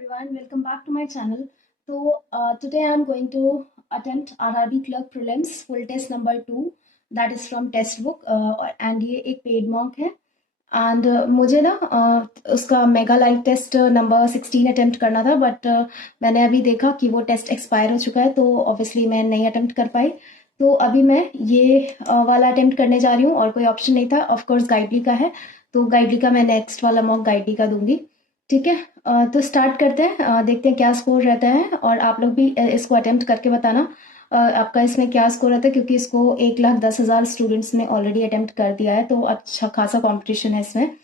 everyone, welcome back to my channel. So today I am going to attempt RRB Clerk Prelims full test number 2, that is from test book, and ये एक paid mock है and मुझे ना उसका mega live test number 16 attempt करना था, but मैंने अभी देखा कि वो टेस्ट एक्सपायर हो चुका है, तो ऑब्वियसली मैं नहीं अटेम्प्ट कर पाई। तो अभी मैं ये वाला अटेम्प्ट करने जा रही हूँ और कोई ऑप्शन नहीं था। ऑफकोर्स गाइडली का है, तो गाइडली का मैं नेक्स्ट वाला मॉक गाइडली का दूंगी। ठीक है, तो स्टार्ट करते हैं, देखते हैं क्या स्कोर रहता है और आप लोग भी इसको अटेम्प्ट करके बताना आपका इसमें क्या स्कोर रहता है, क्योंकि इसको 1,10,000 स्टूडेंट्स ने ऑलरेडी अटेम्प्ट कर दिया है, तो अच्छा खासा कंपटीशन है इसमें।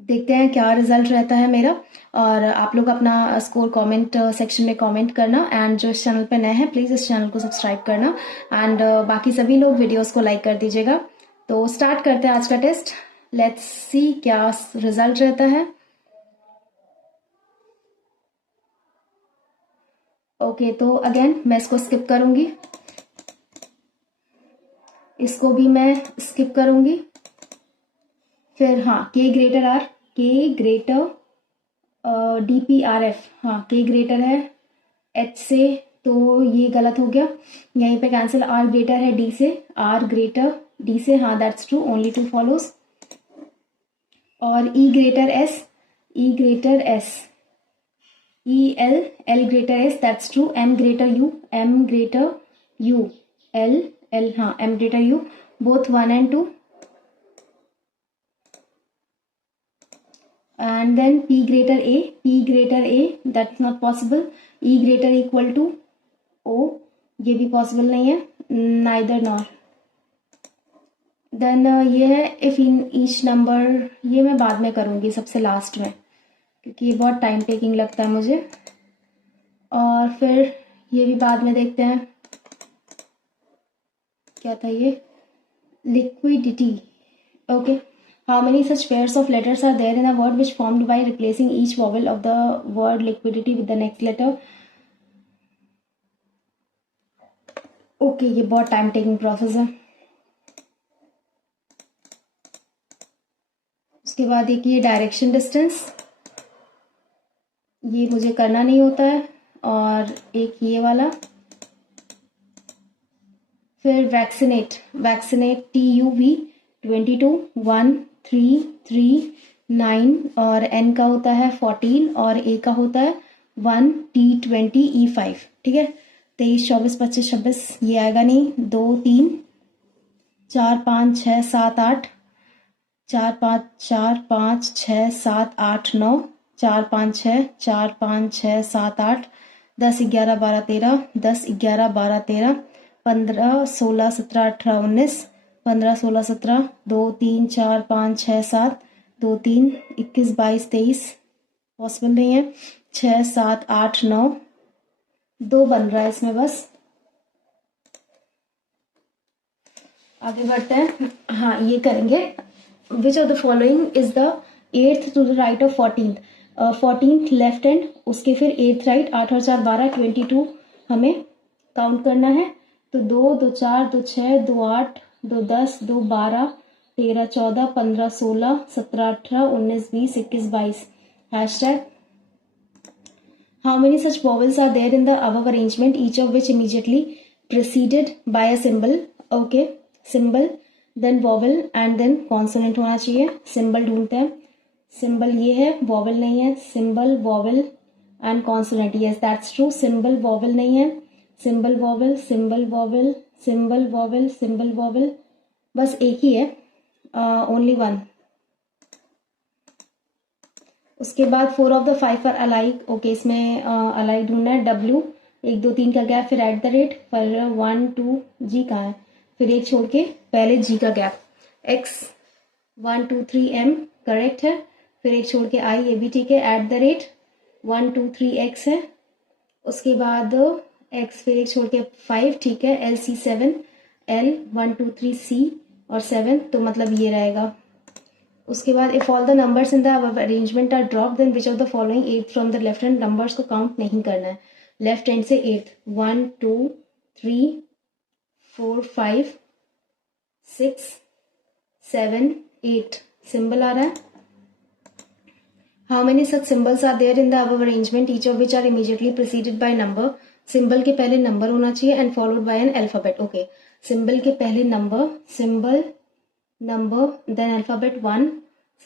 देखते हैं क्या रिजल्ट रहता है मेरा, और आप लोग अपना स्कोर कमेंट सेक्शन में कमेंट करना। एंड जो इस चैनल पे नए हैं प्लीज़ इस चैनल को सब्सक्राइब करना, एंड बाकी सभी लोग वीडियोस को लाइक कर दीजिएगा। तो स्टार्ट करते हैं आज का टेस्ट। लेट्स सी क्या रिजल्ट रहता है। ओके, तो अगेन मैं इसको स्किप करूंगी, इसको भी मैं स्किप करूंगी। फिर हाँ, के ग्रेटर आर, के ग्रेटर DPRF, हाँ के ग्रेटर है H से, तो ये गलत हो गया, यहीं पे कैंसिल। आर ग्रेटर है D से, आर ग्रेटर D से, हाँ दैट्स ट्रू, ओनली 2 फॉलोज। और E greater S, E greater S, L greater S, that's true. M greater U, M greater U, L, हाँ M greater U, both 1 and 2. And then P greater A, that's not possible. E greater equal to O, ये भी possible नहीं है, neither nor. Then ये है if in each number, ये मैं बाद में करूँगी सबसे लास्ट में, क्योंकि ये बहुत टाइम टेकिंग लगता है मुझे। और फिर ये भी बाद में देखते हैं, क्या था ये, liquidity. Okay, how many such pairs of letters are there in a word which formed by replacing each vowel of the word liquidity with the next letter? Okay, ये बहुत टाइम टेकिंग प्रोसेस है। उसके बाद एक ये direction distance, ये मुझे करना नहीं होता है, और एक ये वाला। फिर वैक्सीनेट, TUV 22 1 3 3 9, और N का होता है 14 और A का होता है 1 T20 E5। ठीक है, 23 24 25 26, ये आएगा नहीं। 2 3 4 5 6 7 8, 4 5 4 5 6 7 8 9, 4 5 6 4 5 6 7 8, 10 11 12 13, 10 11 12 13, 15 16 17 18 19, 15 16 17, 2 3 4 5 6 7, 2 3 21 22 23, पॉसिबल नहीं है। 6 7 8 9, 2 बन रहा है इसमें बस। आगे बढ़ते हैं, हाँ ये करेंगे। Which of the following is the 8th to the right of 14th, 14th left hand, उसके फिर 8th राइट, 8 और 4 12, 22 हमें काउंट करना है। तो 2 2 4 2 6 2 8 2 10 2 12 13 14 15 16 17 18 19 20 21 22। Hashtag how many such vowels are there in the above arrangement, each of which immediately preceded by a symbol. Okay, symbol then vowel and then consonant होना चाहिए। Symbol ढूंढते हैं, सिंबल ये है, वॉवल नहीं है। Symbol vowel and consonant, yes that's true. Symbol vowel नहीं है, symbol vowel, symbol vowel, symbol vowel, symbol vowel, बस एक ही है, ओनली वन। उसके बाद 4 of the 5 are alike. Okay, इसमें अलाइक ढूंढना है। W 1 2 3 का गैप, फिर एट द रेट, फिर 1 2, G कहाँ है, फिर एक छोड़ के पहले G का गैप। X 1 2 3 M करेक्ट है, फिर एक छोड़ के I, ये भी ठीक है। एट द रेट 1 2 3 X है, उसके बाद X, फिर एक छोड़ के 5, ठीक है। LC 7, L 1 2 3 C और 7, तो मतलब ये रहेगा। उसके बाद if all the numbers in the arrangement are drop then which of the following 8th from the left hand. Numbers को काउंट नहीं करना है, लेफ्ट हैंड से 8th, 1 2 3 4 5 6 7 8, सिंबल आ रहा है। How many such symbols are there in the above arrangement, each of which are immediately preceded by number? Symbol के पहले number होना चाहिए and followed by an alphabet. Okay, symbol के पहले number, symbol number then alphabet 1,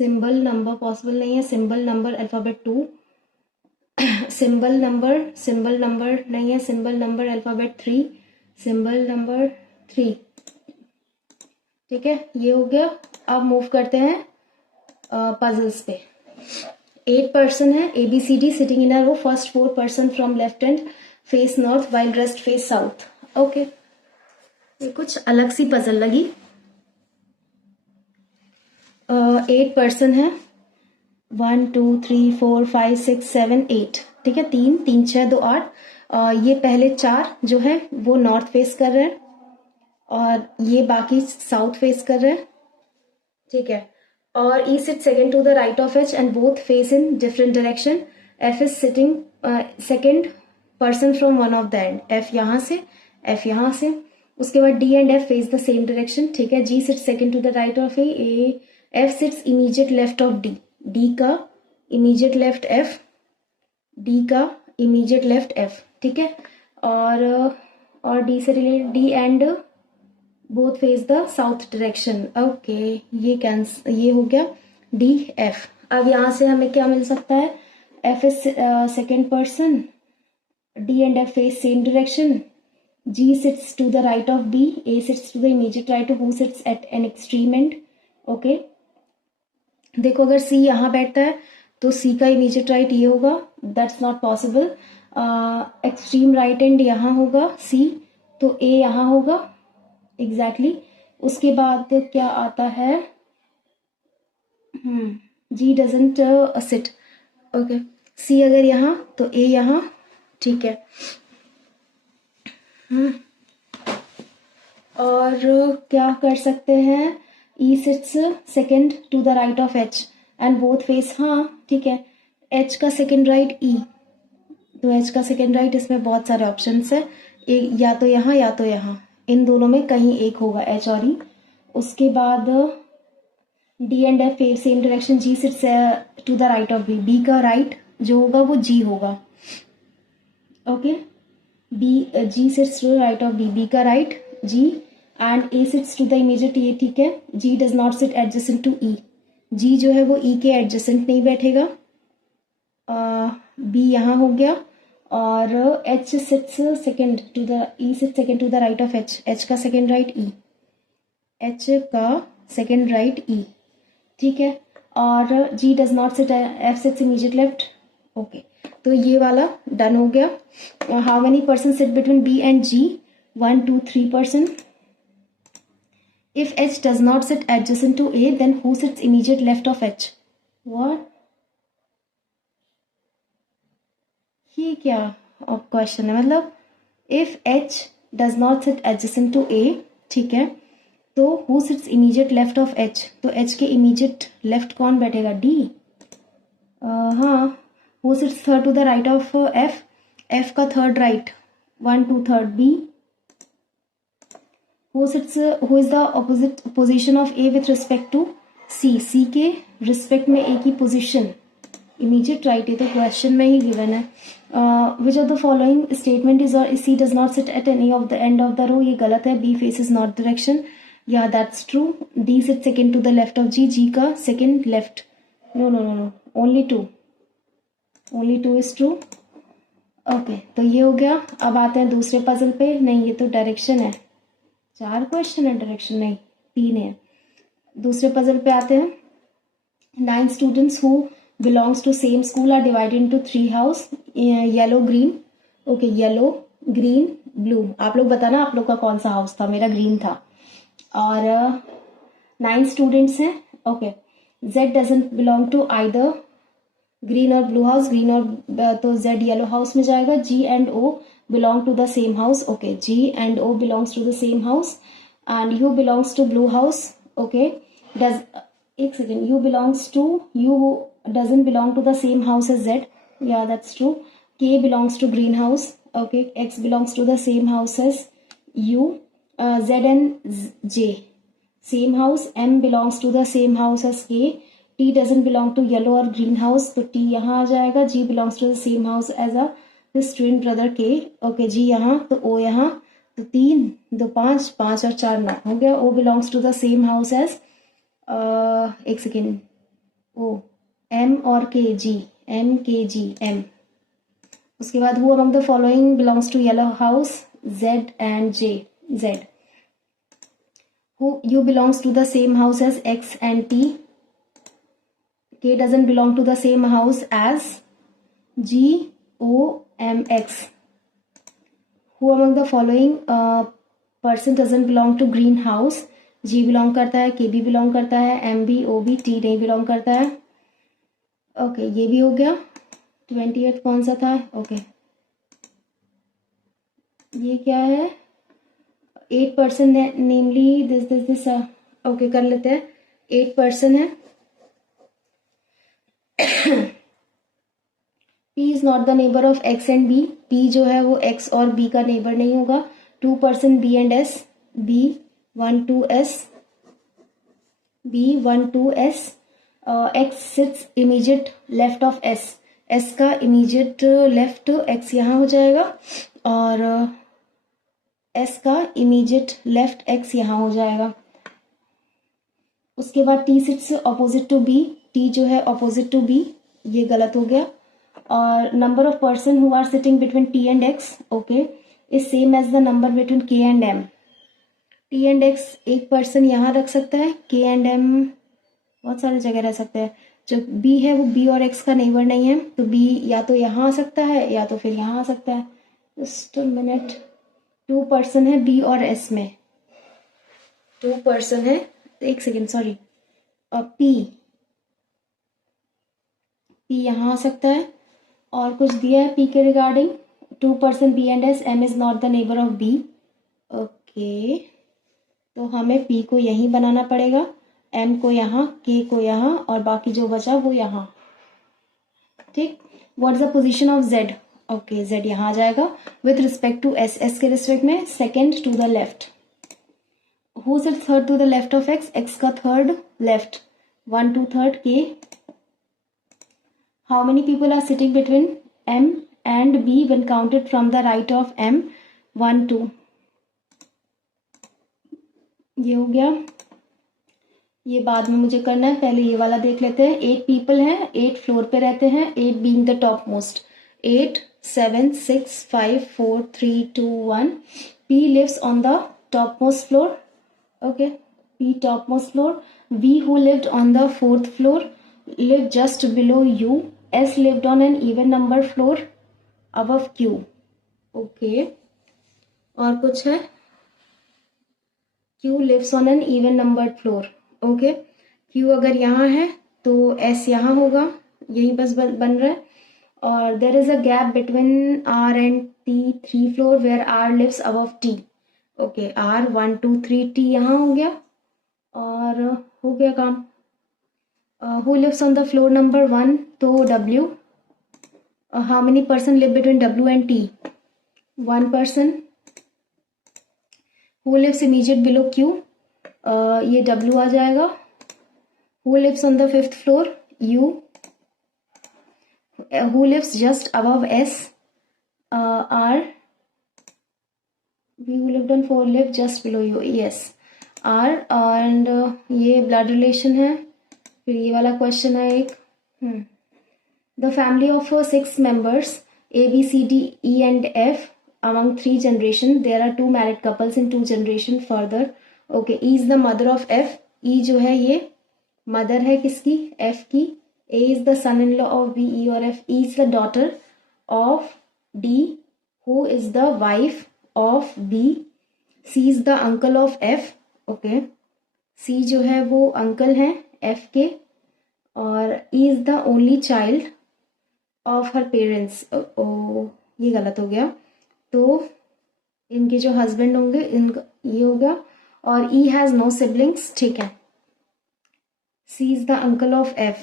symbol number possible नहीं है, symbol number alphabet 2, symbol number नहीं है, symbol number alphabet 3, symbol number 3. ठीक है, ये हो गया. अब मूव करते हैं पजल्स पे. 8 पर्सन है, ABCD sitting in a row. First 4 person from left hand face north while rest face south. Okay, ये कुछ अलग सी पजल लगी. 8 पर्सन है, 1 2 3 4 5 6 7 8. ठीक है, 3 3 6 2 8. ये पहले 4 जो है वो नॉर्थ फेस कर रहे हैं और ये बाकी साउथ फेस कर रहे हैं. ठीक है, और E sits second to the right of H and both face in different direction. F is sitting second person from one of the end. F यहाँ से, F यहाँ से. उसके बाद D and F face the same direction. ठीक है, G sits second to the right of A. F sits immediate left of D. D का immediate left F, D का immediate left F. ठीक है, और D से related D and both face the south direction. Okay, ये हो गया DF. अब यहाँ से हमें क्या मिल सकता है? F is second person, D and F face same direction, G sits to the right of B, A sits to the immediate right of who sits at an extreme end. Okay, देखो अगर C यहाँ बैठता है तो C का immediate right ये होगा. That's not possible. Extreme right and यहाँ होगा C, तो A यहाँ होगा. एग्जैक्टली. उसके बाद क्या आता है? G doesn't sit. Okay, C अगर यहाँ तो A यहाँ. ठीक है, और क्या कर सकते हैं? E sits second to the right of H and both face. हाँ ठीक है, H का सेकेंड राइट E, तो H का सेकेंड राइट, इसमें बहुत सारे ऑप्शंस है. या तो यहाँ या तो यहाँ, इन दोनों में कहीं एक होगा, H और E. उसके बाद D and F same direction, G sits to the right of B. B का राइट जो होगा वो G होगा. Okay, G sits to the right of B, B का right G and A sits to the immediate E. ठीक है, G does not sit adjacent to E. G जो है वो E के एडजेसेंट नहीं बैठेगा. B यहाँ हो गया. और H sits second to the E sits second to the right of H. H का सेकेंड राइट E, H का सेकेंड राइट E. ठीक है, और G does not sit, F sits immediate left. Okay, तो ये वाला डन हो गया. How many person sit between B and G? 1 2 3 person. If H does not sit adjacent to A, then who sits immediate left of H? What? ये क्या question है? मतलब if H does not sit adjacent to A, ठीक है, तो who sits immediate left of H? तो H के immediate left कौन बैठेगा? D. हाँ, who sits third to the right of F? F का third right, 1 2 third B. Who is the opposite position of A with respect to C? C के respect में A की position immediate right. ये तो question में ही given है. Which of the following statement is और C does not sit at any of the end of the row? ये गलत है. B faces north direction. या that's true. D sit second to the left of G. G का second left. No no no no, only two is true. Okay, तो ये हो गया. अब आते हैं दूसरे पजल पे. नहीं, ये तो डायरेक्शन है. 4 क्वेश्चन है, डायरेक्शन नहीं 3 है. दूसरे पजल पे आते हैं. 9 students who belongs to same school are divided into 3 house, yellow green. Okay, yellow green blue. आप लोग बताना आप लोग का कौन सा हाउस था. मेरा ग्रीन था. और 9 स्टूडेंट्स हैं. Okay, Z doesn't belong to either green और ब्लू हाउस. ग्रीन और तो Z येलो हाउस में जाएगा. G and O belong to the same house. Okay, G and O belongs to the same house and U belongs to blue house. Okay, does एक second, U doesn't belong to the same house as Z. Yeah, that's true. K belongs to green house. Okay, X belongs to the same house as U. Z and J same house. M belongs to the same house as K. T doesn't belong to yellow और green house, तो T यहाँ आ जाएगा। G belongs to the same house as uh his twin brother K, okay G यहाँ, तो ओ यहाँ, तो 3 2 5, 5 और 4 9 हो गया। O belongs to the same house as, एक सेकेंड, ओ एम और K G, M K G M. उसके बाद who among the following belongs to yellow house, Z and J, Z. Who you belongs to the same house as X and T. K doesn't belong to the same house as G, O, M, X. Who among the following person doesn't belong to green house? G belong करता है, K भी belong करता है, M भी, O भी, T नहीं belong करता है। ओके ये भी हो गया। 28 कौन सा था? ओके ये क्या है? 8% नेमली दिस ओके कर लेते हैं। 8% है। P is not the neighbour of X and B। P जो है वो X और B का नेबर नहीं होगा। 2% B and S, B 1 2 S, B 1 2 S। X seats immediate left of S, S का इमीडिएट लेफ्ट X यहाँ हो जाएगा और S का इमीडिएट लेफ्ट X यहाँ हो जाएगा। उसके बाद T sits opposite to B, T जो है ऑपोजिट टू B, ये गलत हो गया। और number of person who are sitting between T and X, okay, is same as the number between K and M। T and X एक person यहाँ रख सकता है, K एंड M बहुत सारी जगह रह सकते हैं। जो B है वो B और X का नेबर नहीं है, तो B या तो यहाँ आ सकता है या तो फिर यहाँ आ सकता है। जस्ट मिनट, 2 पर्सन है B और S में, 2 पर्सन है, एक सेकेंड सॉरी, P यहाँ आ सकता है। और कुछ दिया है P के regarding, 2% B and S, M is not the neighbour of B, okay, तो हमें P को यहीं बनाना पड़ेगा, M को यहाँ, K को यहाँ और बाकी जो बचा वो यहाँ, ठीक। What is the position of Z? Okay Z यहाँ आ जाएगा with respect to S, S के रिस्पेक्ट में second to the left. Who is third to the left of X? X का third left, 1 2 3 K। How many people are sitting between M and B when counted from the right of M? 1 2, ये हो गया। ये बाद में मुझे करना है, पहले ये वाला देख लेते हैं। 8 people हैं, 8 फ्लोर पे रहते हैं, 8 being the top most। 8 7 6 5 4 3 2 1। P lives on the topmost floor, okay, P topmost floor। V who lived on the 4th floor lived just below U। S lived on an even number floor above Q, okay। और कुछ है? Q lives on an even numbered floor, okay। Q अगर यहाँ है तो S यहाँ होगा, यही बस बन रहा है। और there is a gap between R and T 3 floor where R lives above T, okay। R 1 2 3 T यहाँ हो गया और हो गया काम। Who lives on the floor number 1? तो W। How many person live between W and T? 1 person। Who lives immediate below Q? ये W आ जाएगा। Who lives on the 5th floor? U। Who lives just above S? R। We who lived on 4 live just below U, yes, R। and ये blood relation है। फिर ये वाला question है एक, the family of 6 members A B C D E and F among 3 generation there are 2 married couples in 2 generation further, okay। E is the mother of F। E जो है ये mother है किसकी? F की। A is the son in law of B, E और F। E is the daughter of D who is the wife of B। C is the uncle of F, okay। C जो है वो uncle है F के और E is the only child of her parents। ये गलत हो गया, तो इनके जो हस्बैंड होंगे इनका ये हो गया। और E has no siblings, ठीक है। C is the uncle of F,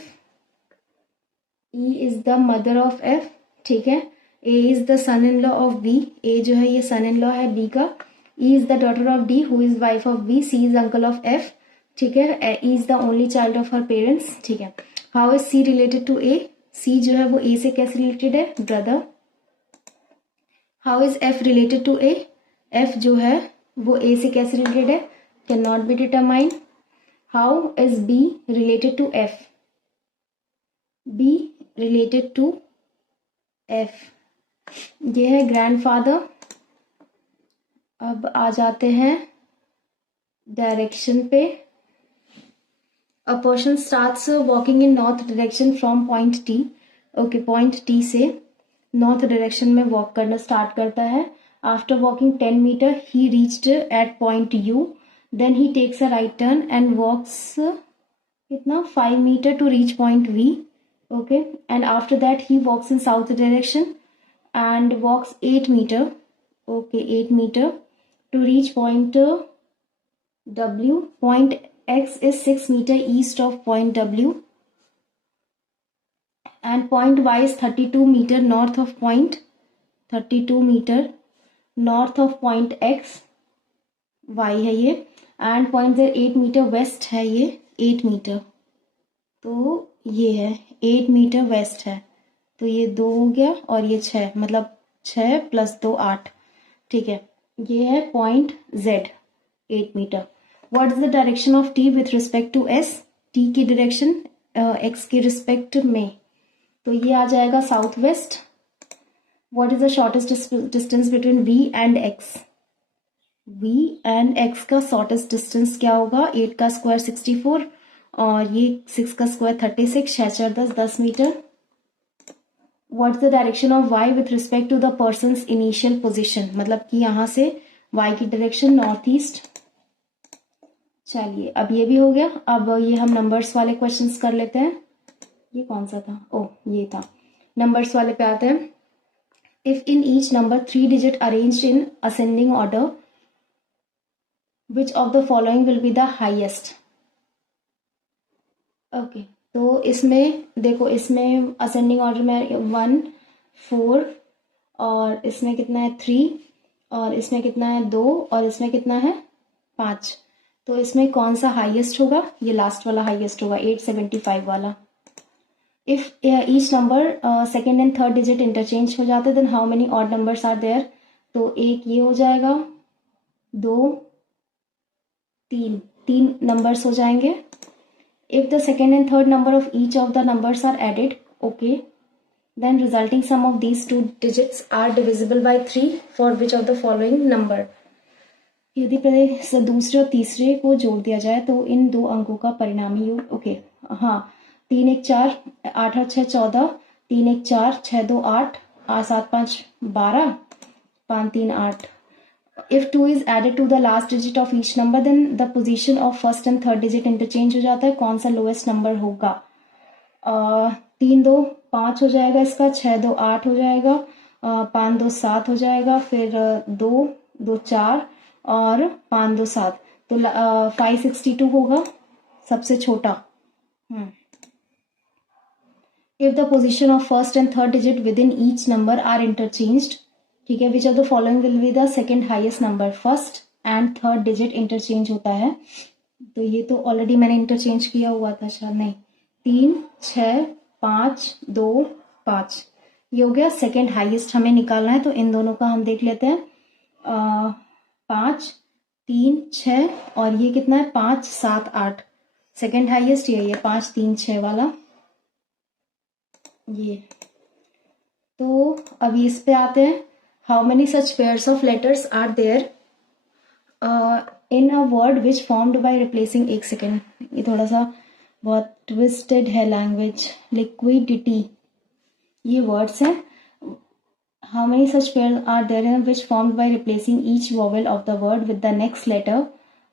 E is the mother of F, ठीक है। A is the son in law of B, A जो है ये son in law है B का। E is the daughter of D who is wife of B। C is uncle of F, ठीक है, E is the only child of her parents, ठीक है। How is C related to A, C जो है वो A से कैसे related है, brother. How is F related to A, F जो है वो ए से कैसे रिलेटेड है, can not be determined. How is B related to F, B related to F, ये है ग्रैंडफादर। अब आ जाते हैं डायरेक्शन पे। A person starts walking in north direction from point T, okay, point T से नॉर्थ डायरेक्शन में walk करना स्टार्ट करता है। After walking 10 metre he reached at point U, then he takes a right turn and walks कितना 5 metre to reach point V, okay, and after that he walks in south direction and walks 8 meter, okay, 8 meter to reach point W. Point X is 6 meter east of point W and point Y is 32 meter north of point, 32 meter north of point X, Y है ये, and point Z 8 meter west है ये, 8 meter, तो ये है 8 meter west है, तो ये 2 हो गया और ये 6, मतलब 6 + 2 8, ठीक है। ये है point Z 8 metre. What is the direction of T with respect to S, T की डायरेक्शन X के रिस्पेक्ट में, तो ये आ जाएगा south west. What is the shortest distance between V and X, V and X का shortest distance क्या होगा, 8 का स्क्वायर 64 और ये 6 का square 36, 6 4 10 metre. What is the direction of Y with respect to the person's initial position, मतलब कि यहाँ से Y की डायरेक्शन नॉर्थ ईस्ट। चलिए अब ये भी हो गया। अब ये हम नंबर्स वाले क्वेश्चंस कर लेते हैं। ये कौन सा था, ओह ये था, नंबर्स वाले पे आते हैं। If in each number 3 digit arranged in ascending order which of the following will be the highest, okay, तो इसमें देखो, इसमें असेंडिंग ऑर्डर में 1 4 और इसमें कितना है 3 और इसमें कितना है 2 और इसमें कितना है 5, तो इसमें कौन सा हाईएस्ट होगा, ये लास्ट वाला हाईएस्ट होगा, 875 वाला। If each number second and third digit interchange हो जाते then how many odd numbers are there, तो एक ये हो जाएगा, 2 3 नंबर्स हो जाएंगे। If the second and third number of each of the numbers are added, okay, then resulting sum of these two digits are divisible by 3 for which of the following number, यदि पहले दूसरे और तीसरे को जोड़ दिया जाए तो इन दो अंकों का परिणामी योग, ओके, हाँ, 3 1 4 8 8 6 14, 3 1 4 6 2 8 8 7 5 12 5 3 8। If 2 is added to the last digit of each number then the position of first and third digit interchange हो जाता है, कौन सा लोएस्ट नंबर होगा, 3 2 5 हो जाएगा इसका, 6 2 8 हो जाएगा, 5 2 7 हो जाएगा, फिर 2 2 4 और 5 2 7, तो 562 होगा सबसे छोटा। If the position of first and third digit within each number are interchanged, ठीक है, which of the following will be the second highest number, first and third digit interchange होता है, तो ये तो ऑलरेडी मैंने इंटरचेंज किया हुआ था शायद, नहीं, 3 6 5 2 5, ये हो गया सेकेंड हाईएस्ट, हमें निकालना है तो इन दोनों का हम देख लेते हैं, 5 3 6 और ये कितना है 5 7 8, सेकेंड हाईएस्ट यही है 5 3 6 वाला ये। तो अभी इस पे आते हैं, how many such pairs of letters are there in a word which formed by replacing, एक सेकेंड, ये थोड़ा सा बहुत ट्विस्टेड है लैंग्वेज, लिक्विडिटी, ये वर्ड्स हैं, how many such pair are there in which formed by replacing each vowel of the word with the next letter,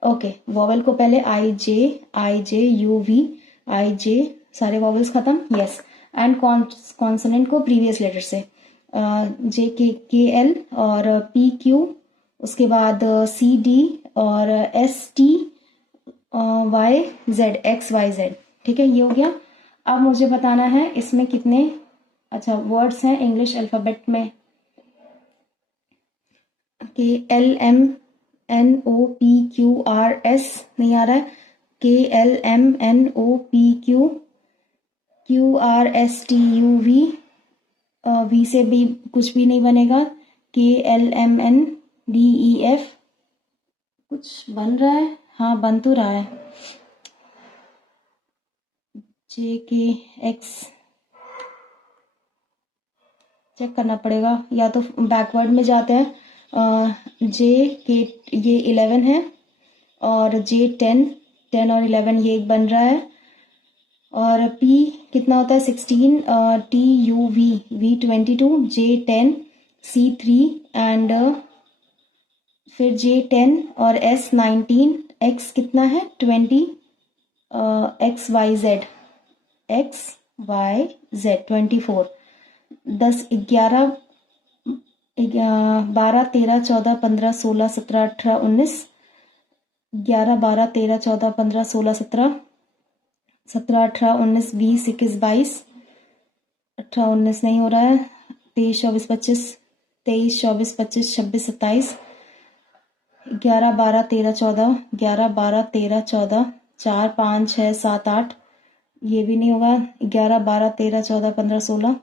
okay, vowel को पहले आई जे यू वी, आई जे सारे वॉवेल्स खत्म, यस, एंड कॉन्सोनेंट को previous letter से, J K L और P Q, उसके बाद C D और S T Y Z, X Y Z, ठीक है, ये हो गया। अब मुझे बताना है इसमें कितने अच्छा वर्ड्स हैं इंग्लिश अल्फाबेट में, K L M N O P Q R S नहीं आ रहा है, KLMNOPQ QRSTUV, V से भी कुछ भी नहीं बनेगा, KLMNDEF, कुछ बन रहा है, हाँ बन तो रहा है, JKX, चेक करना पड़ेगा, या तो बैकवर्ड में जाते हैं, JK ये 11 है और J10, 10 और 11 ये एक बन रहा है, और P कितना होता है 16, TUV V22, J10 C3 and फिर J10 और S19, X कितना है 20, XYZ 24, 10 11 12 13 14 15 16 17 18 19, 11 12 13 14 15 16 17 17 18 19 20 21 22, 18 19 नहीं हो रहा है, 23 24 25, 23 24 25 26 27, 11 12 13 14, 11 12 13 14, 4 5 6 7 8, ये भी नहीं होगा, 11 12 13 14 15 16,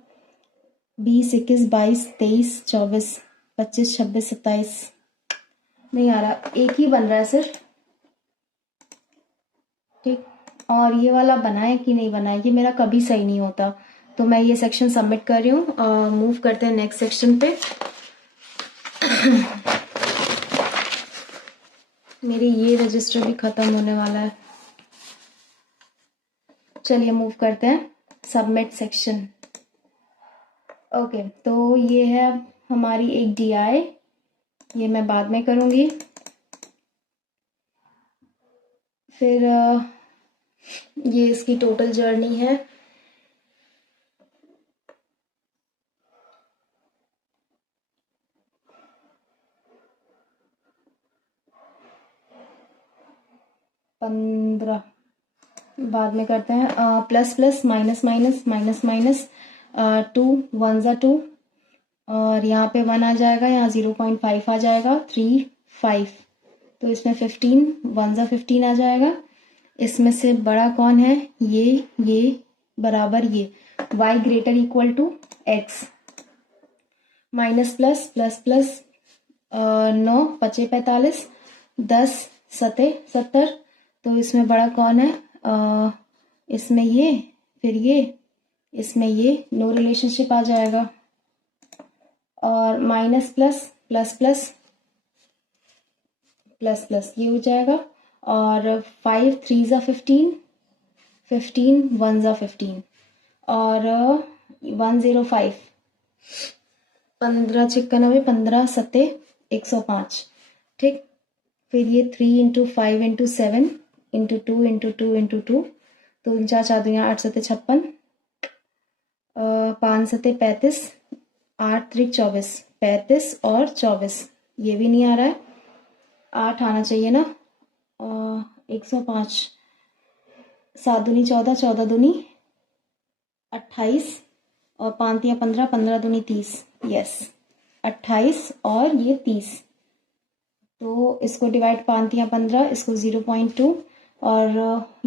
20 21 22 23 24 25 26 27, नहीं आ रहा, एक ही बन रहा है सिर्फ, ठीक। और ये वाला बनाए कि नहीं बनाए, ये मेरा कभी सही नहीं होता, तो मैं ये सेक्शन सबमिट कर रही हूँ। मूव करते हैं नेक्स्ट सेक्शन पे। मेरी ये रजिस्टर भी खत्म होने वाला है, चलिए मूव करते हैं सबमिट सेक्शन। ओके, तो ये है हमारी एक DI, ये मैं बाद में करूँगी। फिर ये इसकी टोटल जर्नी है, पंद्रह, बाद में करते हैं, plus plus minus minus minus minus, 2 1 ज़ा 2, और यहाँ पे 1 आ जाएगा, यहाँ 0.5 आ जाएगा, 3 5, तो इसमें 15 1 ज़ा 15 आ जाएगा। इसमें से बड़ा कौन है, ये बराबर ये, y greater equal to x, minus plus plus plus, 9 पचे 45, 10 सते 70, तो इसमें बड़ा कौन है, इसमें ये, फिर ये, इसमें ये, नो रिलेशनशिप आ जाएगा, और minus plus plus plus plus plus ये हो जाएगा, और 5 3 ज़ा 15, 15 1 ज़ा 15, और 105, 15 छिक्का 90, 15 सत्ते 105, ठीक। फिर ये 3 into 5 into 7 into 2 into 2 into 2, तो 4 4 2 8 सत्ते 56, 5 सत्ते 35, 8 3 24, 35 और 24, ये भी नहीं आ रहा है, 8 आना चाहिए ना, 105, 7 दूनी 14, 14 दूनी 28, और 5 या 15, 15 दूनी 30, यस 28 और ये 30, तो इसको डिवाइड 5 या 15, इसको 0.2, और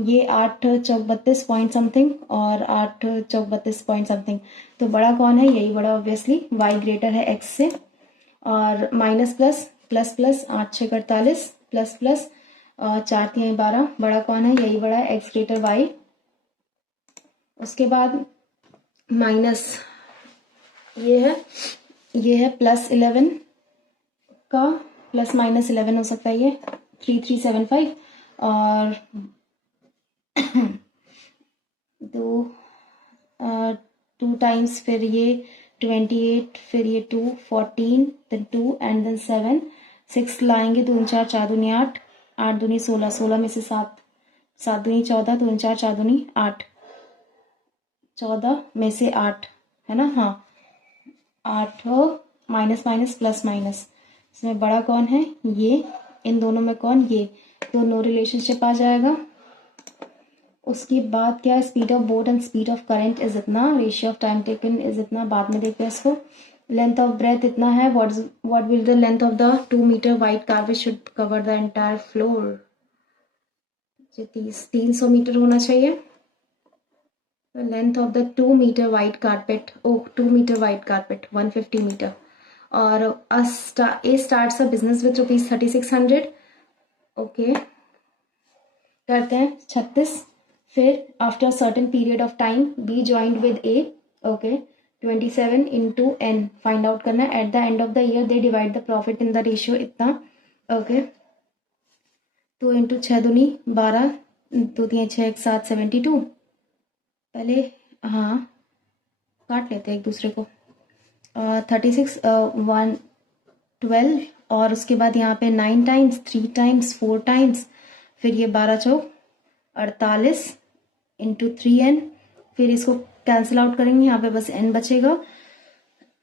ये 8 चौक 32 पॉइंट समथिंग, और 8 चौक 32 पॉइंट समथिंग, तो बड़ा कौन है, यही बड़ा, ऑब्वियसली y ग्रेटर है x से, और minus plus plus plus 8 6 48, plus plus 4 3 12, बड़ा कौन है, यही बड़ा है, x ग्रेटर y। उसके बाद माइनस ये है प्लस 11 का, प्लस माइनस 11 हो सकता है, ये 3375, और टू टाइम्स, फिर ये 28, फिर ये 2 14, देन 2 एंड देन 7, 6 लाएंगे, 2 4 4 दूनी 8, 8 दूनी 16, 16 में से 7, 7 दूनी 14, 2 4 4 दूनी 8, 14 में से 8 है ना, हाँ 8, माइनस माइनस प्लस माइनस, इसमें बड़ा कौन है, ये, इन दोनों में कौन, ये, तो नो रिलेशनशिप आ जाएगा। उसके बाद क्या, speed of boat and speed of current is इतना, ratio of time taken is इतना, बाद में देखते हैं इसको। लेंथ ऑफ ब्रेथ इतना है, what will the length of the 2 metre wide car which should cover the entire floor, 300 metre होना चाहिए. The length of the 2 meter wide carpet, 2 meter wide carpet, 150 meter. और A starts a business with rupees 3600. Okay, करते हैं 36. फिर after certain period of time B joined with A. Okay, 27 into N find out करना है. At the end of the year they divide the profit in the ratio इतना. Okay, तो into 6 दूनी 12, 2 3 6 1 7 72. पहले हाँ काट लेते हैं एक दूसरे को. 36 1 12 और उसके बाद यहाँ पे 9 टाइम्स, 3 टाइम्स, 4 टाइम्स, फिर ये 12 चौक 48 इंटू 3n. फिर इसको कैंसिल आउट करेंगे, यहाँ पे बस n बचेगा.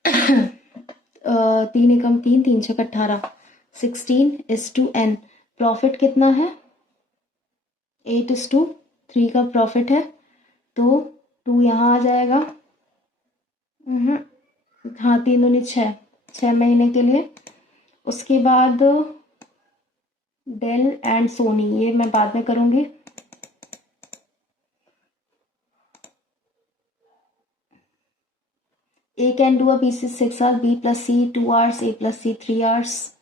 3 एकम 3, 3 छक 18, 16:n. प्रॉफिट कितना है? 8:3 का प्रॉफिट है. तो 2 यहाँ आ जाएगा. हाँ, 3 दूनी 6 महीने के लिए. उसके बाद डेल एंड सोनी, ये मैं बाद में करूँगी. A can do a BC 6 hours, B plus C 2 hours, A plus C 3 hours.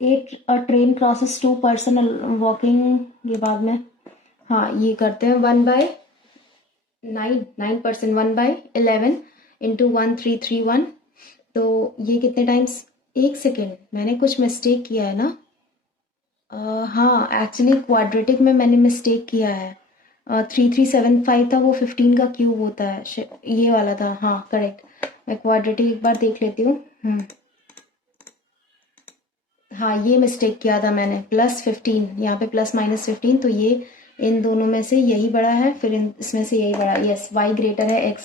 A train crosses 2 person walking, ये बाद में. हाँ, ये करते हैं 9% 1/11 इंटू 1331. तो ये कितने टाइम्स? 1 सेकेंड, मैंने कुछ मिस्टेक किया है ना. हाँ, एक्चुअली क्वाड्रेटिक में मैंने मिस्टेक किया है. 3375 था, वो 15 का क्यूब होता है, ये वाला था. हाँ करेक्ट, मैं क्वाड्रेटिक एक बार देख लेती हूँ. हाँ, ये मिस्टेक किया था मैंने. +15, यहाँ पे ±15, तो ये इन दोनों में से यही बड़ा है, फिर इसमें से यही बड़ा. यस, y ग्रेटर है x.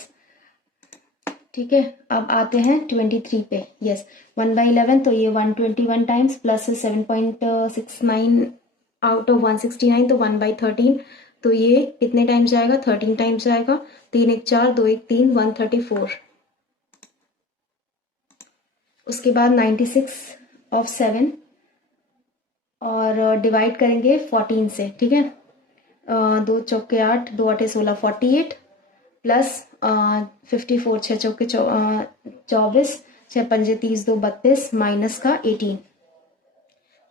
ठीक है, अब आते हैं 23 पे. यस, 1/11, तो ये 121 टाइम्स प्लस 7.69 आउट ऑफ 169, तो 1/13. तो ये कितने टाइम्स जाएगा? 13 टाइम्स जाएगा. 3 1 4, 2 1 3, 134. उसके बाद 96/7 और डिवाइड करेंगे 14 से. ठीक है, 2 चौके 8, 2 8 16, 48 प्लस 54, 6 चौके 24, 6 पंजे 30, 2 32 माइनस का 18.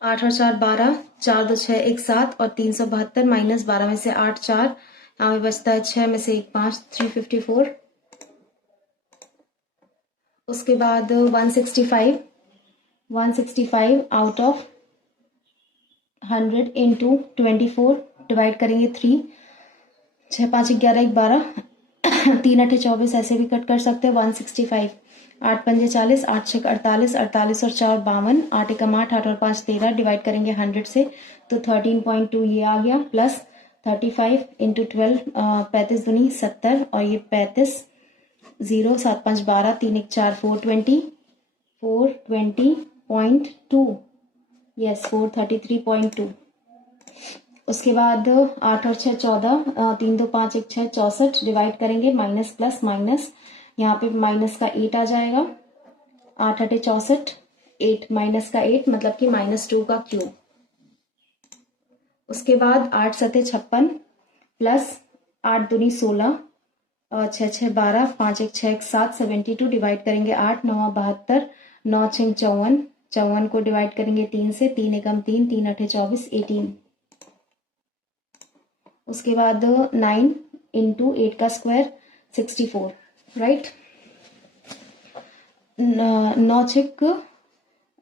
8 और 4 12, 4 2 6 1 7 और 372 माइनस 12 में से 8 4, यहाँ पे बचता है 6 में से 1 5, 354. उसके बाद 165 आउट ऑफ 100 इंटू 24 डिवाइड करेंगे 3. 6 5 11 1 12, 3 8 24, ऐसे भी कट कर सकते हैं. 165, 8 पंजे 40, 8 6 48, 48 और 4 52, 8 एकम 8, 8 और 5 13, डिवाइड करेंगे 100 से, तो 13.2 ये आ गया. प्लस 35 इंटू 12, 35 दूनी 70 और ये 35, 0 7 5 12, 3 1 4, 420.2. यस, 433.2. उसके बाद 8 और 6 14, 3 2 5 1 6 64, डिवाइड करेंगे माइनस प्लस माइनस, यहाँ पे माइनस का 8 आ जाएगा. 8 8 64, 8 माइनस का 8 मतलब कि -2 का क्यूब. उसके बाद 8 7 56 प्लस 8 दूनी 16, 6 6 12, 5 1 6 1 7, 72 डिवाइड करेंगे 8 9 72, 9 6 54, 54 को डिवाइड करेंगे 3 से, 3 एकम 3, 3 8 24, 18. उसके बाद 9 इंटू 8 का स्क्वायर 64. राइट, 9 छक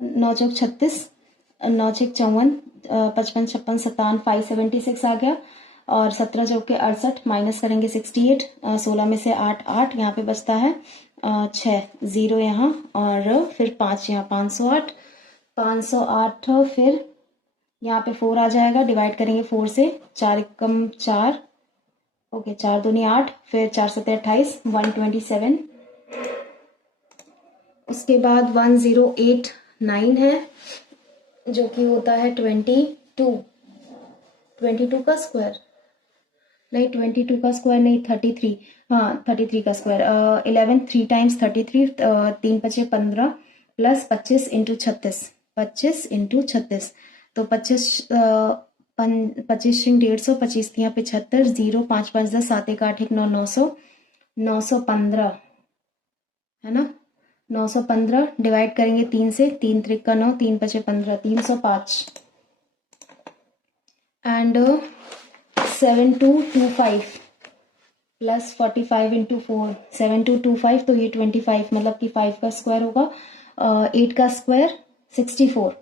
36, 9 छक 54, 55 56 57, 576 आ गया. और 17 चौके 68, माइनस करेंगे 68, 16 में से 8 8, यहाँ पे बचता है 6, 0 यहाँ और फिर 5 यहाँ, 508, 508. फिर यहाँ पे 4 आ जाएगा, डिवाइड करेंगे 4 से, 4 एकम 4, ओके 4 दूनी 8, फिर 4 7 28, 127. उसके बाद 1089 है, जो कि होता है 22 का स्क्वायर. नहीं, 22 का स्क्वायर नहीं, 33. हाँ, 33 का square. 11 3 times 33, 3 5 15 plus 25 into 36, 25 into 36, तो 25 25 × 150, 25 × 75, 0, 5 5 10, 7 1 8 1 9, 900, 915 है ना। 915 डिवाइड करेंगे 3 से, 3 3 9, 3 5 15, 305 एंड 7225 प्लस 45 × 4, 7225, तो ये 25 मतलब कि 5 का स्क्वायर होगा, 8 का स्क्वायर 64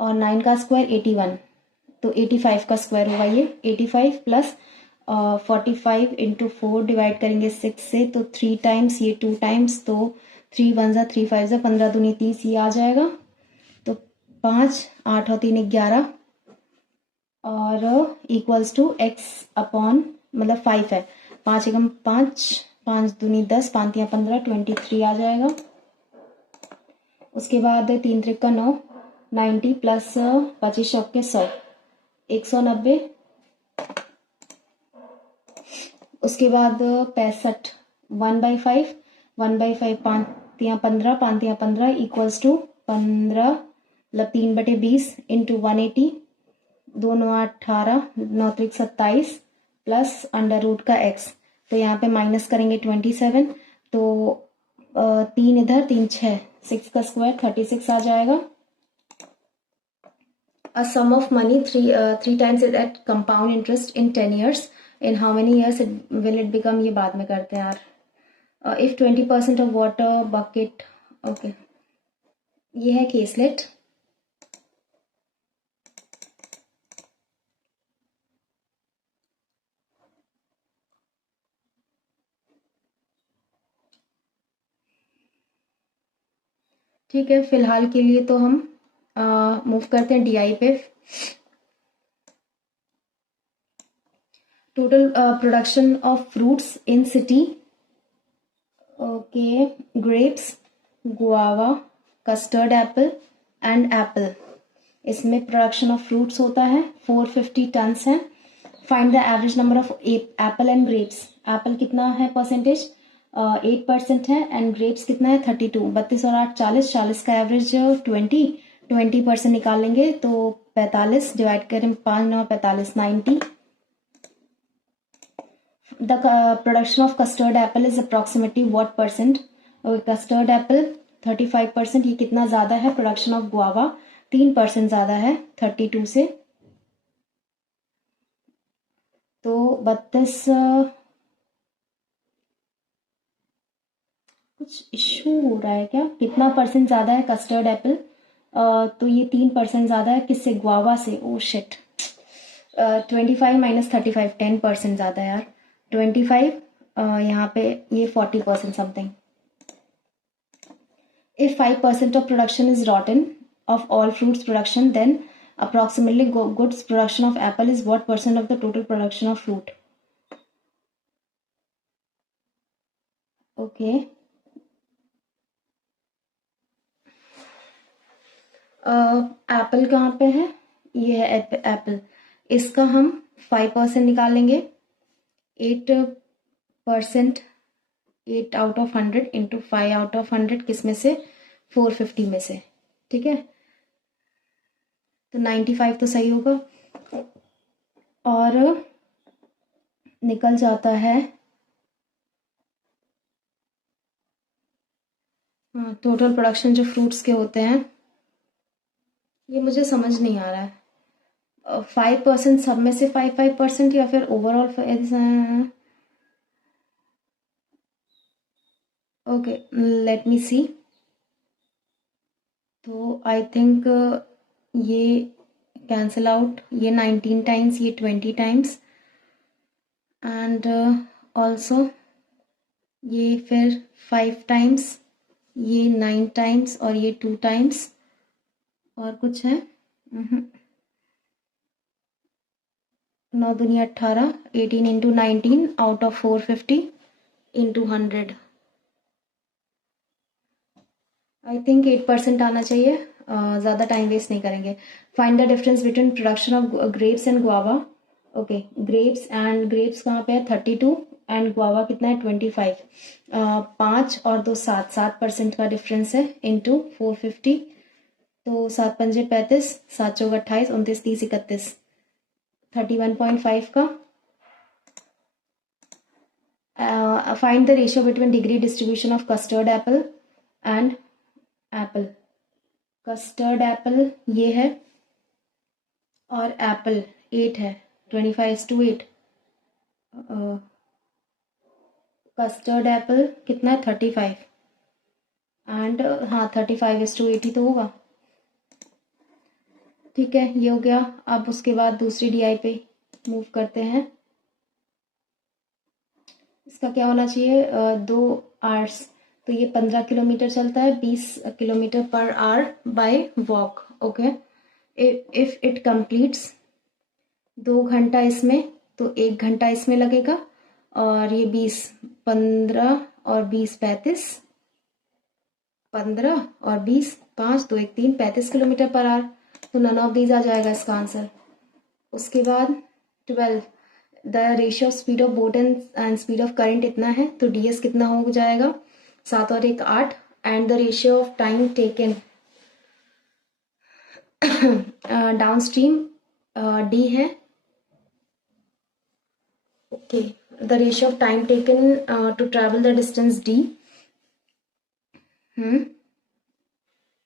और 9 का स्क्वायर 81, तो 85 का स्क्वायर होगा ये 85 प्लस 45 × 4 डिवाइड करेंगे 6 से, तो 3 टाइम्स, ये 2 टाइम्स, तो 3 1 जा 3 5 जा 15 दूनी 30, ये आ जाएगा। तो 5 8 और 3 11 और इक्वल्स टू x अपॉन मतलब 5 है, 5 एकम 5, 5 दूनी 10, 5 3 15, 23 आ जाएगा। उसके बाद 3 3 का 9, 90 प्लस 25 के 100, 190। उसके बाद 65, 1/5, 1/5, 5 3 15, 5 3 15 इक्वल्स टू 15 मतलब 3/20 इंटू 180, 2 9 18, 9 3 27 प्लस अंडर रूट का x, तो यहाँ पे माइनस करेंगे 27, तो 3 इधर 3 6, 6 का स्क्वायर 36 आ जाएगा। A sum of money three times it at compound interest in 10 years. In how many years will it become? ये बाद में करते हैं यार। If 20% of water bucket, okay, ये है केसलेट। ठीक है, फिलहाल के लिए तो हम मूव करते हैं DI पे। Total production of fruits in city, okay, grapes, guava, custard Apple and Apple, इसमें प्रोडक्शन ऑफ फ्रूट्स होता है 450 टन्स है। Find the average number of Apple and grapes. Apple कितना है परसेंटेज, 8% है, एंड ग्रेप्स कितना है 32, 32 और 8 40, 40 का एवरेज 20% निकाल लेंगे तो 45 डिवाइड करें 5 9 45, 90। The production of custard Apple is approximately what percent, custard Apple 35%, ये कितना ज्यादा है। प्रोडक्शन ऑफ गुआवा 3% ज्यादा है 32 से, तो 32। कुछ इशू हो रहा है क्या, कितना परसेंट ज्यादा है कस्टर्ड एप्पल, तो ये 3% ज्यादा है किससे, गुआवा से। ओ शिट, 25 माइनस 35, 10% ज्यादा है यार। 25 यहाँ पे ये 40% something. If 5% of production is rotten of all fruits production, then approximately goods production of apple is what percent of the total production of fruit? Okay. Apple कहाँ पे है, ये है एप्पल, इसका हम 5% निकालेंगे, 8%, 8 out of 100 into 5 out of 100, किस में से, 450 में से, ठीक है, तो 95 तो सही होगा। और निकल जाता है टोटल प्रोडक्शन जो फ्रूट्स के होते हैं, ये मुझे समझ नहीं आ रहा है, 5% सब में से 5% या फिर ओवरऑल। ओके, लेट मी सी। तो आई थिंक ये कैंसिल आउट, ये 19 टाइम्स, ये 20 टाइम्स, एंड ऑल्सो ये फिर 5 टाइम्स, ये 9 टाइम्स और ये 2 टाइम्स, और कुछ है 9 दुनिया 18, 18 into 19 out of 450 into 100, I think 8% आना चाहिए। ज़्यादा टाइम वेस्ट नहीं करेंगे। Find the difference between production of grapes and guava. Okay, grapes कहाँ पे है 32 एंड गुआवा कितना है 25, 5 और 2 7% का डिफरेंस है इंटू 450, तो 7 पंजे 35, 7 चौक 28, 29 30 31, 31.5 का. Find the ratio between degree distribution of custard apple and apple. Custard apple ये है और apple 8 है, 25:8. Custard apple कितना है 35 एंड हाँ 35:8 ही तो होगा. ठीक है, ये हो गया. अब उसके बाद दूसरी DI पे मूव करते हैं. इसका क्या होना चाहिए, 2 आवर्स. तो ये 15 किलोमीटर चलता है, 20 kilometre per hour bye walk. Okay, if it completes 2 घंटा इसमें तो 1 घंटा इसमें लगेगा. और ये 20 15 और 20 35, 15 और 20 5 2 1 3 35 किलोमीटर पर आवर. तो नन ऑफ दीज आ जाएगा इसका आंसर. उसके बाद 12, the ratio of speed of boat and speed of current इतना है, तो DS कितना हो जाएगा, 7 और 1 8. And the ratio of time taken downstream D है. ओके, the ratio of time taken to travel the distance D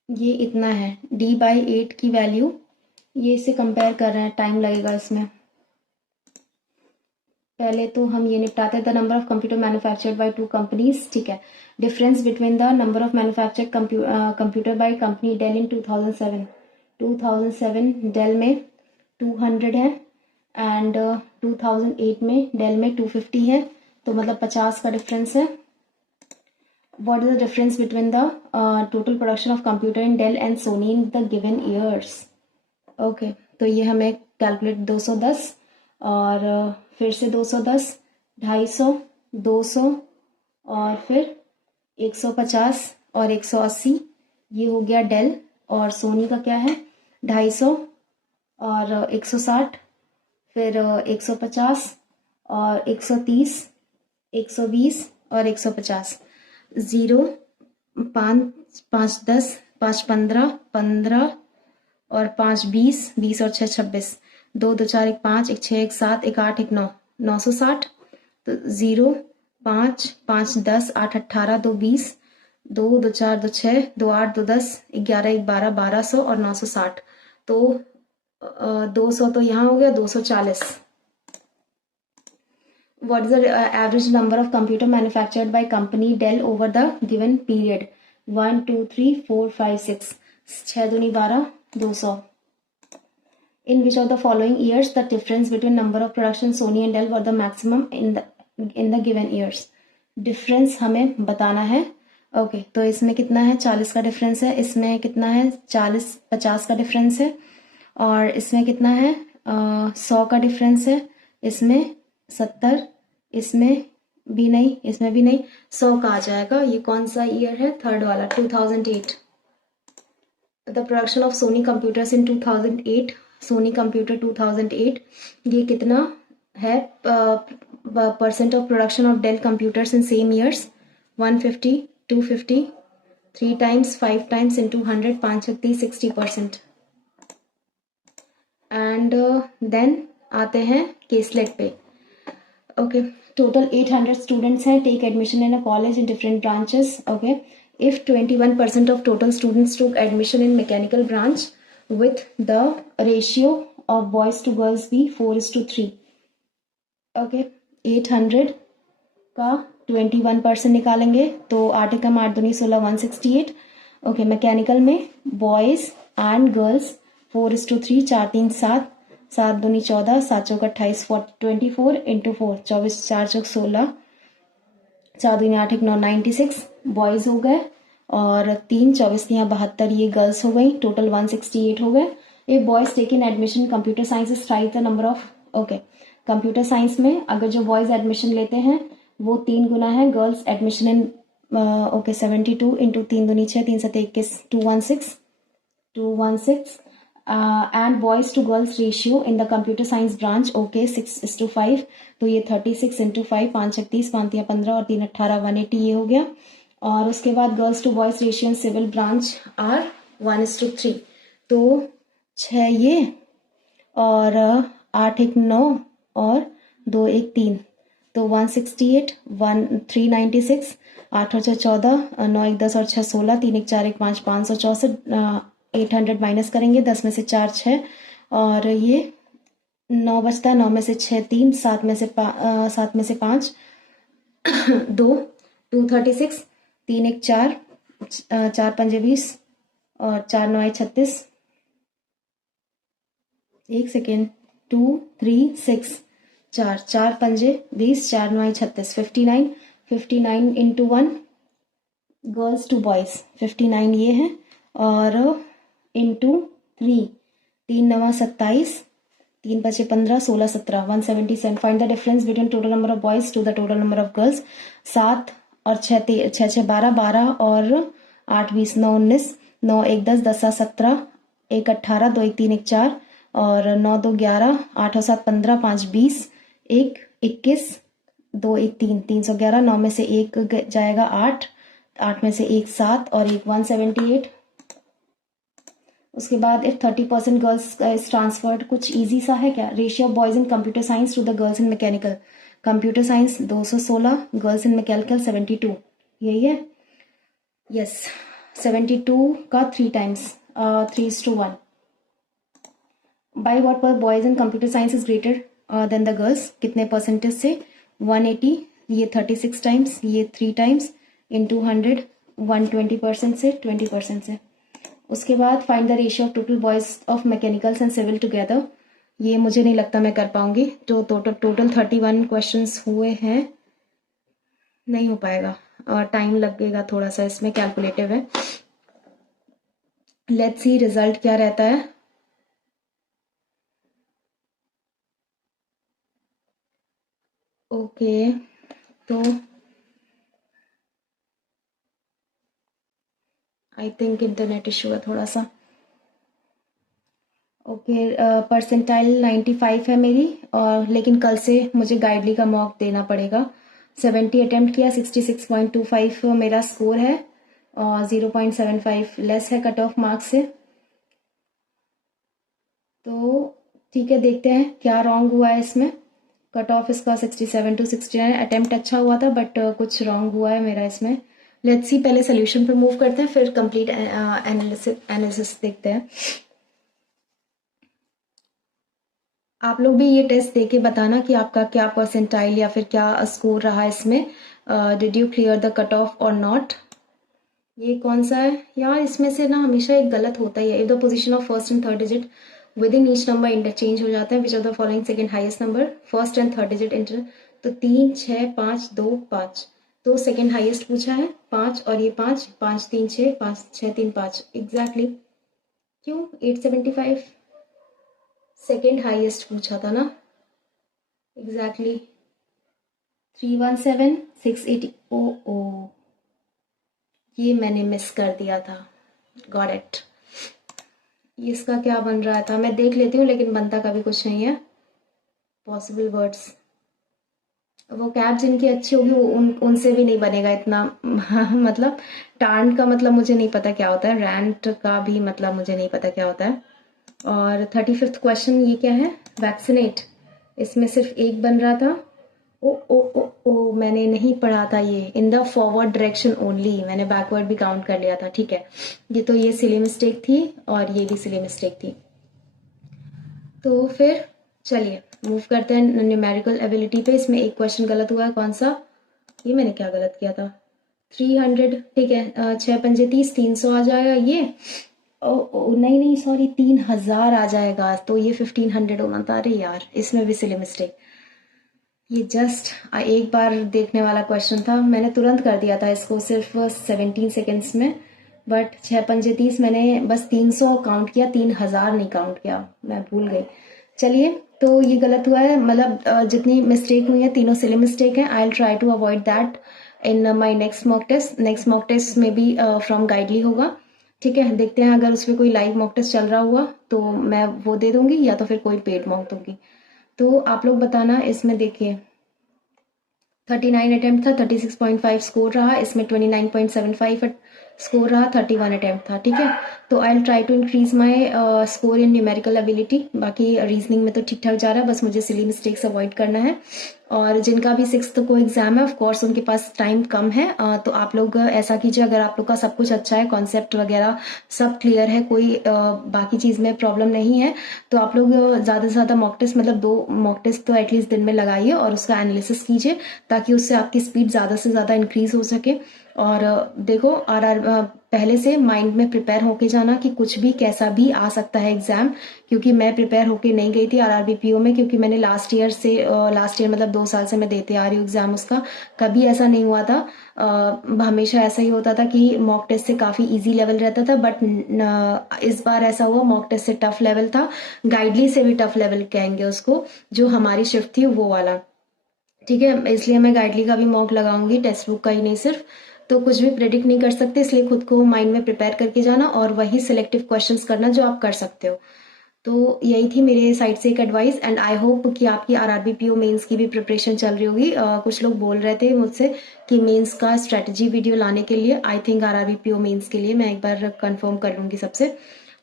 ये इतना है, D/8 की वैल्यू. ये इसे कंपेयर कर रहे हैं, टाइम लगेगा इसमें. पहले तो हम ये निपटाते हैं. The number of computer manufactured by 2 companies. ठीक है, difference between the number of manufactured computer by company Dell in 2007 Dell में 200 है एंड 2008 में डेल में 250 है. तो मतलब 50 का डिफरेंस है. What is the difference between the total production of computer in Dell and Sony in the given years? Okay, तो ये हमें कैलकुलेट 210 और फिर से 210, 250, 200 और फिर 150 और 180. ये हो गया डेल. और सोनी का क्या है, 250 और 160, फिर 150 और 130, 120 और 150. 0 5 5 10 5 15 15 और 5 20 20 और 6 26. 2 2 4 1 5 1 6 1 7 1 8 1 9 960. तो 0 5 5 10 8 18 2 20 2 2 4 2 6 2 8 2 10 11 1 12 1200 और 960. तो 200 तो यहाँ हो गया, 240. What is the average number of computer manufactured by company Dell over the given period? 1 2 3 4 5 6. 6 दूनी 12, 200. In which of the following years the difference between number of production Sony and Dell were the maximum in the given years? Difference हमें बताना है. Okay, तो इसमें कितना है, 40 का difference है. इसमें कितना है, 40 50 का डिफरेंस है. और इसमें कितना है, 100 का डिफरेंस है. इसमें 70, इसमें भी नहीं, इसमें भी नहीं. 100 का आ जाएगा. ये कौन सा ईयर है, थर्ड वाला, 2008. The production of Sony computers in 2008. Sony computer 2008. ये कितना है, percent of production of Dell computers in same years, 150, 250, 3 times, 5 times into 100, 5 60%. And then आते हैं केसलेट पे. ओके, टोटल 800 स्टूडेंट्स हैं. Take admission in a college in different branches. Okay, if 21% of total students took admission in mechanical branch with the ratio of boys to girls be 4:3. Okay, 800 का 21% निकालेंगे तो 8 कम 8 दूनी 16, 168. Okay, mechanical में boys and girls 4:3, 4 3 7, 7 दूनी 14, 7 चौक 28, 24 into 4, 24 4 चौक 16, 4 दूनी 8 1 9, 96 boys हो गए. और 3 24 यहाँ 72, ये गर्ल्स हो गई. टोटल 168 हो गए. ये boys take in admission computer science is thrice the number of. Okay, computer science में अगर जो बॉयज एडमिशन लेते हैं वो 3 गुना है girls admission in. Okay, 72 into 3 दूनी 6, 3 7 21, 216 and boys to girls ratio in the computer science branch. Okay, 6:5. तो ये 36 इंटू 5, 5 36, 5 15 और 3 18, 180 ये हो गया. और उसके बाद girls to boys ratio in civil branch are 1:3. तो 6 ये और 8 1 9 और 2 1 3, तो 168, 396, 8 और 6 14, 9 1 10 और 6 16, 3 1 4 1 5 564, 800 माइनस करेंगे, 10 में से 4 6 और ये 9 बचता है, 9 में से 6 3, 7 में से 5 2, 236, 3 1 4, 4 पंजे 20 और 4 9 36, एक सेकेंड, 2 3 6, 4 पंजे 20, 4 9 36, 59, 59 इंटू 1, गर्ल्स टू बॉयज 59 ये है और into 3, 3 9 27, 3 5 15 16 17, 177। Find the difference between total number of boys to the total number of girls. 7 और 6 6 12 12 और 8 20, 9 19, 9 1 10, 10 7 17, 1 18, 2 1 3 1 4 और 9 2 11, 8 और 7 15, 5 20, 1 21, 2 1 3, 311, 9 में से 1 जाएगा 8, 8 में से 1 7 और 1 178। उसके बाद इफ 30% गर्ल्स इज ट्रांसफर्ड, कुछ इजी सा है क्या। Ratio of boys in computer science to the girls in mechanical, computer science 216, girls in mechanical 72, यही है। यस 72 का 3 टाइम्स 3:1। बाई वॉट पर boys in computer science is greater than the girls, कितने percentage से। 180, ये 36 टाइम्स, ये 3 times into 100, 120% से 20% से। उसके बाद find the ratio of total boys of mechanicals and civil together, ये मुझे नहीं लगता मैं कर पाऊंगी। तो टोटल 31 क्वेश्चंस हुए हैं, नहीं हो पाएगा और टाइम लगेगा थोड़ा सा, इसमें कैलकुलेटिव है। लेट्स सी रिजल्ट क्या रहता है। ओके तो आई थिंक इंटरनेट इशू है थोड़ा सा। ओके परसेंटाइल 95 है मेरी, और लेकिन कल से मुझे गाइडली का मॉक देना पड़ेगा। 70 अटेम्प्ट किया, 66.25 मेरा स्कोर है और 0.75 लेस है कट ऑफ मार्क्स से। तो ठीक है, देखते हैं क्या रॉन्ग हुआ है इसमें। कट ऑफ इसका 67 to 69, अटेम्प्ट अच्छा हुआ था बट कुछ रॉन्ग हुआ है मेरा इसमें। लेट्स सी, पहले सोल्यूशन पे मूव करते हैं, फिर कंप्लीट एनालिसिस देखते हैं। आप लोग भी ये टेस्ट देके बताना कि आपका क्या परसेंटाइल या फिर क्या स्कोर रहा इसमें। Did you clear the cut off और नॉट। ये कौन सा है यार, इसमें से ना हमेशा एक गलत होता ही है। If the position of first and third digit with in each number interchange हो जाता है, which of the following second highest number, first and third digit inter. तो 3 6 5 2 5, तो सेकंड हाईएस्ट पूछा है 5 और ये 5 5 3 6 5 6 3 5 एग्जैक्टली। क्यों 875 सेकंड हाईएस्ट पूछा था ना, एग्जैक्टली 317 680। ओ ओ, ये मैंने मिस कर दिया था, गॉट इट। इसका क्या बन रहा था मैं देख लेती हूँ, लेकिन बनता कभी कुछ नहीं है। पॉसिबल वर्ड्स, वो कैब जिनकी अच्छी होगी वो उनसे भी नहीं बनेगा इतना। मतलब टार्न का मतलब मुझे नहीं पता क्या होता है, रैंट का भी मतलब मुझे नहीं पता क्या होता है। और 35th क्वेश्चन ये क्या है, वैक्सीनेट, इसमें सिर्फ एक बन रहा था। ओ ओ ओ ओ, मैंने नहीं पढ़ा था ये, in the forward direction only, मैंने बैकवर्ड भी काउंट कर लिया था। ठीक है, ये तो ये सिली मिस्टेक थी और ये भी सिली मिस्टेक थी। तो फिर चलिए मूव करते हैं न्यूमेरिकल एबिलिटी पे। इसमें एक क्वेश्चन गलत हुआ है, कौन सा, ये मैंने क्या गलत किया था। 300, ठीक है, 6 पंजे 30, 300 आ जाएगा ये। नहीं नहीं सॉरी, 3000 आ जाएगा, तो ये 1500 होना था। अरे यार, इसमें भी सिली मिस्टेक। ये जस्ट एक बार देखने वाला क्वेश्चन था, मैंने तुरंत कर दिया था इसको सिर्फ 17 सेकेंड्स में, बट 6 पंजे 30 मैंने बस 300 काउंट किया, 3000 नहीं काउंट किया, मैं भूल गई। चलिए, तो ये गलत हुआ है, मतलब जितनी मिस्टेक हुई है तीनों सिली मिस्टेक है। I will try to avoid that in my next mock test. Next mock test में भी फ्रॉम गाइडली होगा। ठीक है, देखते हैं, अगर उसमें कोई लाइव मॉक टेस्ट चल रहा हुआ तो मैं वो दे दूंगी, या तो फिर कोई पेड मॉक दूंगी। तो आप लोग बताना। इसमें देखिए 39 अटेम्प्ट था, 36.5 स्कोर रहा, इसमें 29.75 स्कोर रहा 31 अटेम्प्ट था, ठीक है। तो I will try to increase my score in numerical ability. बाकी रीजनिंग में तो ठीक ठाक जा रहा है, बस मुझे सिली मिस्टेक्स अवॉइड करना है। और जिनका भी 6th को एग्जाम है, ऑफ कोर्स उनके पास टाइम कम है, तो आप लोग ऐसा कीजिए, अगर आप लोग का सब कुछ अच्छा है, कॉन्सेप्ट वगैरह सब क्लियर है, कोई बाकी चीज़ में प्रॉब्लम नहीं है, तो आप लोग ज़्यादा से ज़्यादा मॉक टेस्ट, मतलब 2 मॉक टेस्ट तो एटलीस्ट दिन में लगाइए और उसका एनालिसिस कीजिए, ताकि उससे आपकी स्पीड ज़्यादा से ज़्यादा इंक्रीज हो सके। और देखो पहले से माइंड में प्रिपेयर होके जाना कि कुछ भी कैसा भी आ सकता है एग्जाम, क्योंकि मैं प्रिपेयर होके नहीं गई थी आरआरबीपीओ में, क्योंकि मैंने लास्ट ईयर मतलब 2 साल से मैं देते आ रही हूँ एग्जाम उसका, कभी ऐसा नहीं हुआ था। हमेशा ऐसा ही होता था कि मॉक टेस्ट से काफ़ी इजी लेवल रहता था, बट इस बार ऐसा हुआ मॉक टेस्ट से टफ लेवल था, गाइडली से भी टफ लेवल कहेंगे उसको, जो हमारी शिफ्ट थी वो वाला, ठीक है। इसलिए मैं गाइडली का भी मॉक लगाऊंगी, टेक्स्ट बुक का ही नहीं सिर्फ। तो कुछ भी प्रेडिक्ट नहीं कर सकते, इसलिए खुद को माइंड में प्रिपेयर करके जाना और वही सिलेक्टिव क्वेश्चंस करना जो आप कर सकते हो। तो यही थी मेरे साइड से एक एडवाइस, एंड आई होप कि आपकी आरआरबीपीओ मेंस की भी प्रिपरेशन चल रही होगी। कुछ लोग बोल रहे थे मुझसे कि मेंस का स्ट्रेटजी वीडियो लाने के लिए, आई थिंक आरआरबीपीओ मेंस के लिए मैं एक बार कंफर्म कर लूँगी सबसे,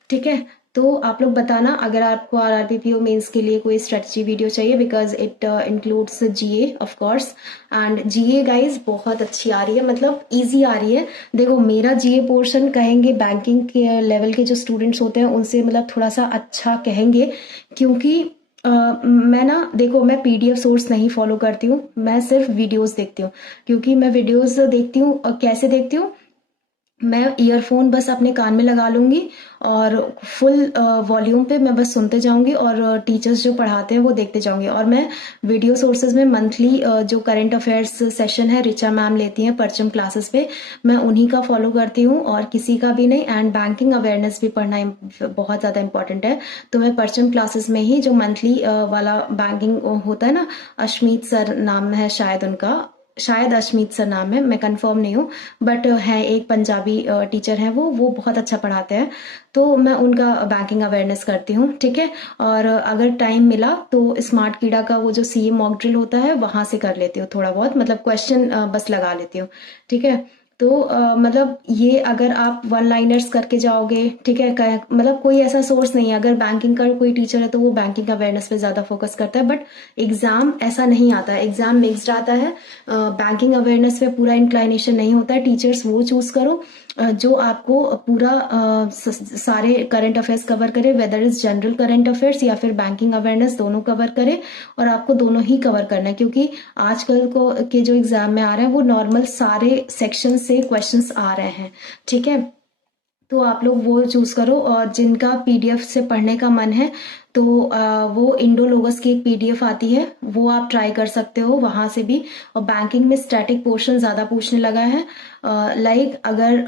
ठीक है। तो आप लोग बताना अगर आपको आरआरबीपीओ मेंस के लिए कोई स्ट्रेटजी वीडियो चाहिए, because it includes GA of course, and GA guys बहुत अच्छी आ रही है, मतलब इजी आ रही है। देखो मेरा जीए पोर्शन कहेंगे बैंकिंग के लेवल के जो स्टूडेंट्स होते हैं उनसे मतलब थोड़ा सा अच्छा कहेंगे, क्योंकि मैं ना, देखो मैं पीडीएफ सोर्स नहीं फॉलो करती हूँ, मैं सिर्फ वीडियोस देखती हूँ, क्योंकि मैं वीडियोस देखती हूँ कैसे देखती हूँ, मैं ईयरफोन बस अपने कान में लगा लूंगी और फुल वॉल्यूम पे मैं बस सुनते जाऊंगी, और टीचर्स जो पढ़ाते हैं वो देखते जाऊंगी। और मैं वीडियो सोर्सेज में मंथली जो करंट अफेयर्स सेशन है रिचा मैम लेती हैं परचम क्लासेस पे, मैं उन्हीं का फॉलो करती हूँ और किसी का भी नहीं। एंड बैंकिंग अवेयरनेस भी पढ़ना बहुत ज़्यादा इंपॉर्टेंट है, तो मैं परचम क्लासेस में ही जो मंथली वाला बैंकिंग होता है ना, अश्मीत सर नाम है शायद उनका, शायद अश्मीत सर नाम है, मैं कंफर्म नहीं हूँ, बट है एक पंजाबी टीचर हैं, वो बहुत अच्छा पढ़ाते हैं, तो मैं उनका बैंकिंग अवेयरनेस करती हूँ, ठीक है। और अगर टाइम मिला तो स्मार्ट कीड़ा का वो जो सीए मॉक ड्रिल होता है वहां से कर लेती हूँ थोड़ा बहुत, मतलब क्वेश्चन बस लगा लेती हूँ, ठीक है। तो मतलब ये अगर आप वन लाइनर्स करके जाओगे, ठीक है, मतलब कोई ऐसा सोर्स नहीं है, अगर बैंकिंग का कोई टीचर है तो वो बैंकिंग अवेयरनेस पे ज्यादा फोकस करता है, बट एग्जाम ऐसा नहीं आता है, एग्जाम मिक्स्ड आता है, बैंकिंग अवेयरनेस पे पूरा इंक्लाइनेशन नहीं होता है। टीचर्स वो चूज करो जो आपको पूरा सारे करंट अफेयर्स कवर करे, whether is general current affairs या फिर बैंकिंग अवेयरनेस, दोनों कवर करे, और आपको दोनों ही कवर करना है, क्योंकि आजकल को के जो एग्जाम में आ रहे हैं वो नॉर्मल सारे सेक्शन से क्वेश्चंस आ रहे हैं, ठीक है। तो आप लोग वो चूज करो, और जिनका पीडीएफ से पढ़ने का मन है तो वो इंडोलोगस की एक पीडीएफ आती है, वो आप ट्राई कर सकते हो वहां से भी। और बैंकिंग में स्टैटिक पोर्शन ज्यादा पूछने लगा है, लाइक अगर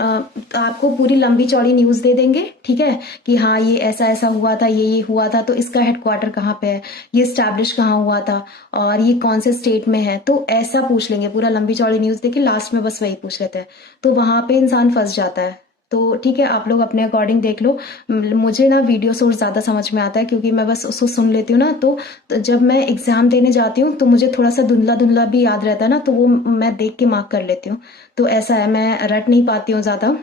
आपको पूरी लंबी चौड़ी न्यूज दे देंगे, ठीक है, कि हाँ ये ऐसा ऐसा हुआ था, ये हुआ था, तो इसका हेडक्वार्टर कहाँ पे है, ये स्टैब्लिश कहाँ हुआ था, और ये कौन से स्टेट में है, तो ऐसा पूछ लेंगे पूरा लंबी चौड़ी न्यूज देके, लास्ट में बस वही पूछ लेते हैं, तो वहां पे इंसान फंस जाता है। तो ठीक है, आप लोग अपने अकॉर्डिंग देख लो। मुझे ना वीडियो सोर्स ज़्यादा समझ में आता है, क्योंकि मैं बस उसको सुन लेती हूँ ना, तो जब मैं एग्जाम देने जाती हूँ तो मुझे थोड़ा सा धुंधला धुंधला भी याद रहता है ना, तो वो मैं देख के मार्क कर लेती हूँ। तो ऐसा है, मैं रट नहीं पाती हूँ ज़्यादा,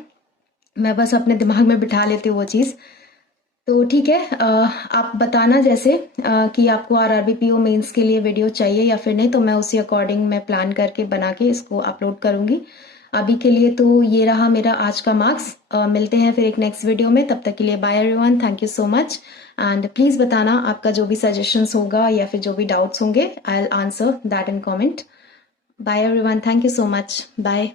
मैं बस अपने दिमाग में बिठा लेती हूँ वो चीज़। तो ठीक है, आप बताना जैसे कि आपको आरआरबीपीओ मेंस के लिए वीडियो चाहिए या फिर नहीं, तो मैं उसी अकॉर्डिंग मैं प्लान करके बना के इसको अपलोड करूंगी। अभी के लिए तो ये रहा मेरा आज का मार्क्स। मिलते हैं फिर एक नेक्स्ट वीडियो में, तब तक के लिए bye everyone, thank you so much. And please बताना आपका जो भी सजेशंस होगा या फिर जो भी डाउट्स होंगे, I will answer that in comment. Bye everyone, thank you so much, bye.